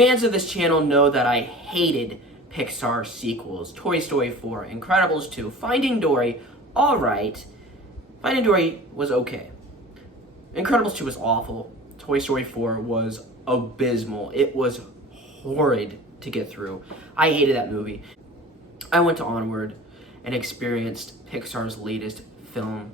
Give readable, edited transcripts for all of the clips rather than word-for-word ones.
Fans of this channel know that I hated Pixar sequels. Toy Story 4, Incredibles 2, Finding Dory, alright. Finding Dory was okay. Incredibles 2 was awful. Toy Story 4 was abysmal. It was horrid to get through. I hated that movie. I went to Onward and experienced Pixar's latest film,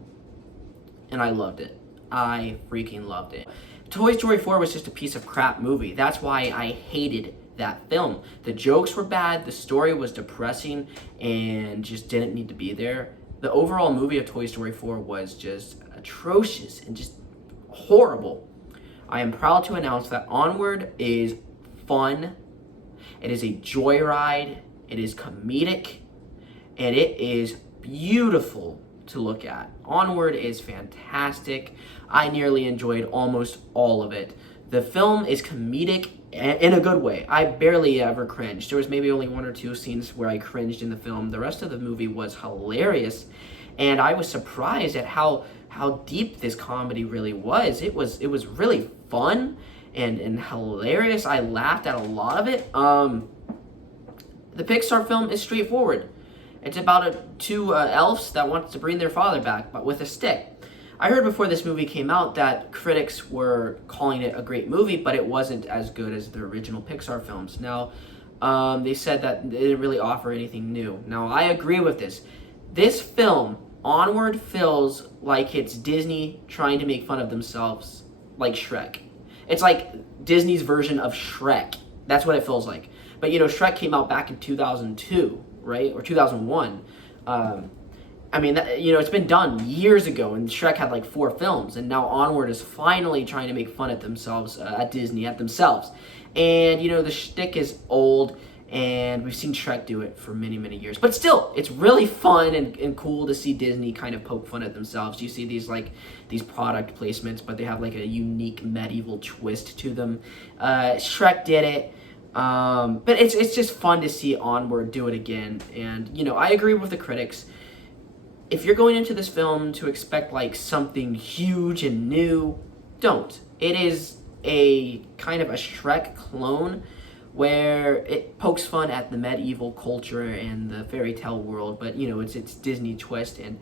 and I loved it. I freaking loved it. Toy Story 4 was just a piece of crap movie. That's why I hated that film. The jokes were bad, the story was depressing, and just didn't need to be there. The overall movie of Toy Story 4 was just atrocious and just horrible. I am proud to announce that Onward is fun. It is a joyride. It is comedic. And it is beautiful to look at. Onward is fantastic. I nearly enjoyed almost all of it. The film is comedic in a good way. I barely ever cringed. There was maybe only 1 or 2 scenes where I cringed in the film. The rest of the movie was hilarious, and I was surprised at how deep this comedy really was. It was really fun and hilarious. I laughed at a lot of it. The Pixar film is straightforward. It's about two elves that want to bring their father back, but with a stick. I heard before this movie came out that critics were calling it a great movie, but it wasn't as good as the original Pixar films. Now, they said that it didn't really offer anything new. Now, I agree with this. This film, Onward, feels like it's Disney trying to make fun of themselves, like Shrek. It's like Disney's version of Shrek. That's what it feels like. But, you know, Shrek came out back in 2002, right? Or 2001. I mean, it's been done years ago, and Shrek had like 4 films, and now Onward is finally trying to make fun at themselves, at Disney, at themselves. And, you know, the shtick is old, and we've seen Shrek do it for many, many years. But still, it's really fun and cool to see Disney kind of poke fun at themselves. You see these product placements, but they have like a unique medieval twist to them. Shrek did it. But it's just fun to see Onward do it again. And, you know, I agree with the critics. If you're going into this film to expect like something huge and new, don't. It is a kind of a Shrek clone where it pokes fun at the medieval culture and the fairy tale world, but you know, it's Disney twist, and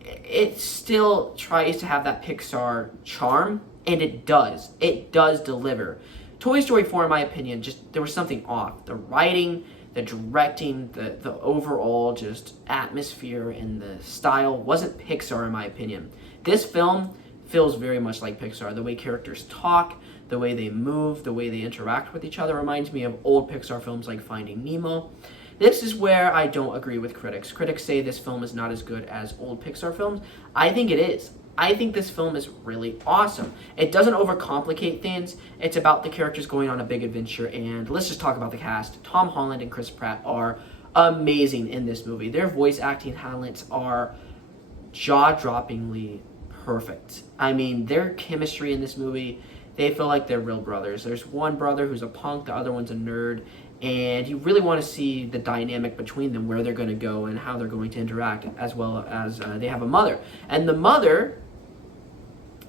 it still tries to have that Pixar charm, and it does deliver. Toy Story 4, in my opinion, just there was something off. The writing, the directing, the overall just atmosphere and the style wasn't Pixar, in my opinion. This film feels very much like Pixar. The way characters talk, the way they move, the way they interact with each other reminds me of old Pixar films like Finding Nemo. This is where I don't agree with critics. Critics say this film is not as good as old Pixar films. I think it is. I think this film is really awesome. It doesn't overcomplicate things. It's about the characters going on a big adventure, and let's just talk about the cast. Tom Holland and Chris Pratt are amazing in this movie. Their voice acting talents are jaw-droppingly perfect. I mean, their chemistry in this movie, they feel like they're real brothers. There's one brother who's a punk, the other one's a nerd, and you really want to see the dynamic between them, where they're going to go and how they're going to interact, as well as they have a mother. And the mother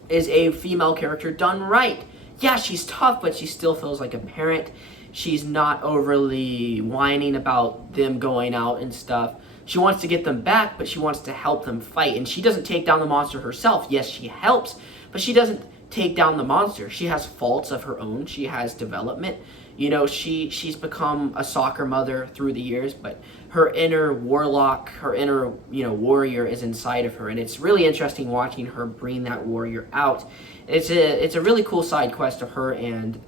is a female character done right. Yeah, she's tough, but she still feels like a parent. She's not overly whining about them going out and stuff. She wants to get them back, but she wants to help them fight. And she doesn't take down the monster herself. Yes, she helps, but she doesn't take down the monster. She has faults of her own. She has development. You know, she's become a soccer mother through the years, but her inner warlock, her inner, warrior is inside of her, and it's really interesting watching her bring that warrior out. It's a really cool side quest of her and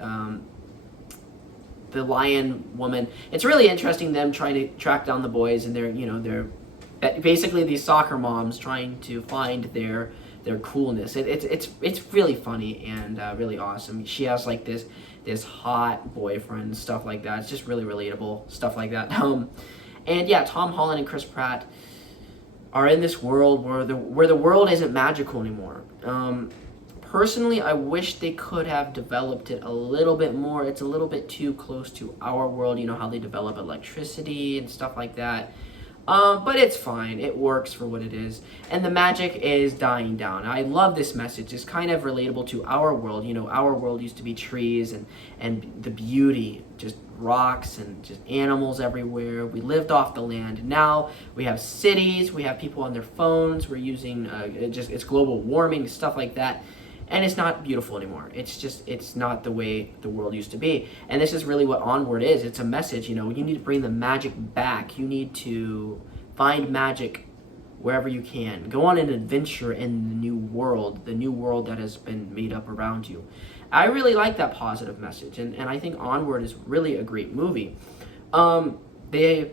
the lion woman. It's really interesting them trying to track down the boys, and they're basically these soccer moms trying to find their coolness. It's really funny and really awesome. She has like this hot boyfriend, stuff like that. It's just really relatable, stuff like that. And yeah, Tom Holland and Chris Pratt are in this world where the world isn't magical anymore. Personally, I wish they could have developed it a little bit more. It's a little bit too close to our world. You know how they develop electricity and stuff like that. But it's fine. It works for what it is. And the magic is dying down. I love this message. It's kind of relatable to our world. You know, our world used to be trees and the beauty, just rocks and just animals everywhere. We lived off the land. Now we have cities. We have people on their phones. We're using, it's global warming, stuff like that. And it's not beautiful anymore. It's not the way the world used to be. And this is really what Onward is. It's a message, you know, you need to bring the magic back. You need to find magic wherever you can. Go on an adventure in the new world that has been made up around you. I really like that positive message, and I think Onward is really a great movie. They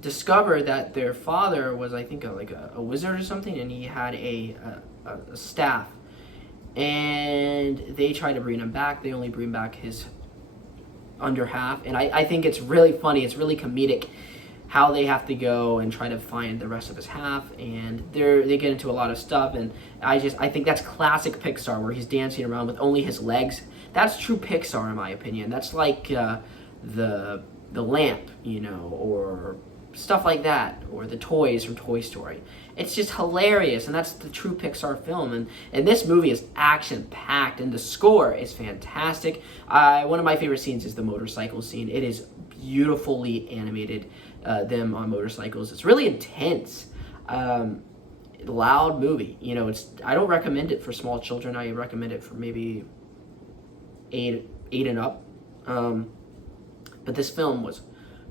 discover that their father was, I think, a wizard or something, and he had a staff. And they try to bring him back. They only bring back his under half. And I think it's really funny. It's really comedic how they have to go and try to find the rest of his half. And they get into a lot of stuff. And I think that's classic Pixar, where he's dancing around with only his legs. That's true Pixar, in my opinion. That's like the lamp, you know, or stuff like that, or the toys from Toy Story. It's just hilarious, and that's the true Pixar film. And this movie is action-packed, and the score is fantastic. One of my favorite scenes is the motorcycle scene. It is beautifully animated, them on motorcycles. It's really intense. Loud movie. You know, I don't recommend it for small children. I recommend it for maybe 8 and up. But this film was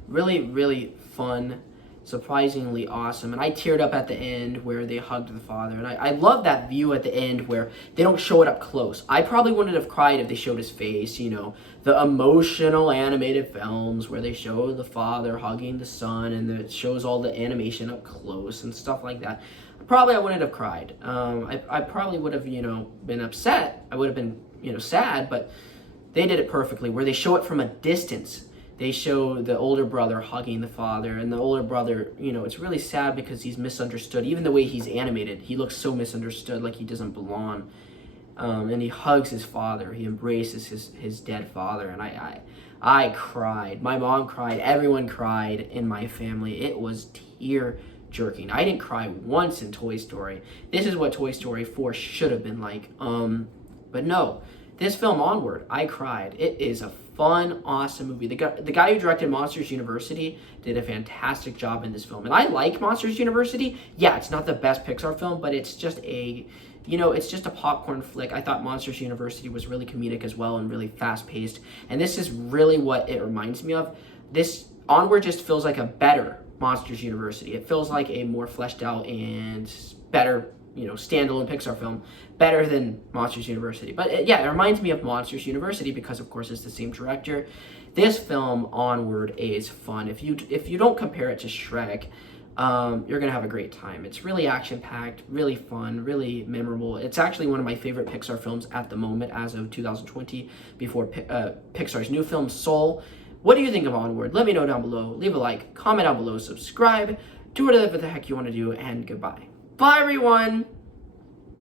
really, really fun, surprisingly awesome, and I teared up at the end where they hugged the father, and I love that view at the end where they don't show it up close. I probably wouldn't have cried if they showed his face, you know, the emotional animated films where they show the father hugging the son and it shows all the animation up close and stuff like that. I wouldn't have cried. I probably would have, you know, been upset. I would have been, you know, sad, but they did it perfectly where they show it from a distance. They show the older brother hugging the father, and the older brother, you know, it's really sad because he's misunderstood. Even the way he's animated, he looks so misunderstood, like he doesn't belong. And he hugs his father. He embraces his dead father, and I cried. My mom cried. Everyone cried in my family. It was tear-jerking. I didn't cry once in Toy Story. This is what Toy Story 4 should have been like. But no, this film Onward, I cried. It is a fun, awesome movie. The guy who directed Monsters University did a fantastic job in this film. And I like Monsters University. Yeah, it's not the best Pixar film, but it's just it's just a popcorn flick. I thought Monsters University was really comedic as well and really fast-paced. And this is really what it reminds me of. This Onward just feels like a better Monsters University. It feels like a more fleshed out and better, you know, standalone Pixar film, better than Monsters University. But it reminds me of Monsters University because, of course, it's the same director. This film, Onward, is fun. If you don't compare it to Shrek, you're gonna have a great time. It's really action-packed, really fun, really memorable. It's actually one of my favorite Pixar films at the moment, as of 2020, before Pixar's new film, Soul. What do you think of Onward? Let me know down below. Leave a like, comment down below, subscribe, do whatever the heck you want to do, and goodbye. Bye, everyone!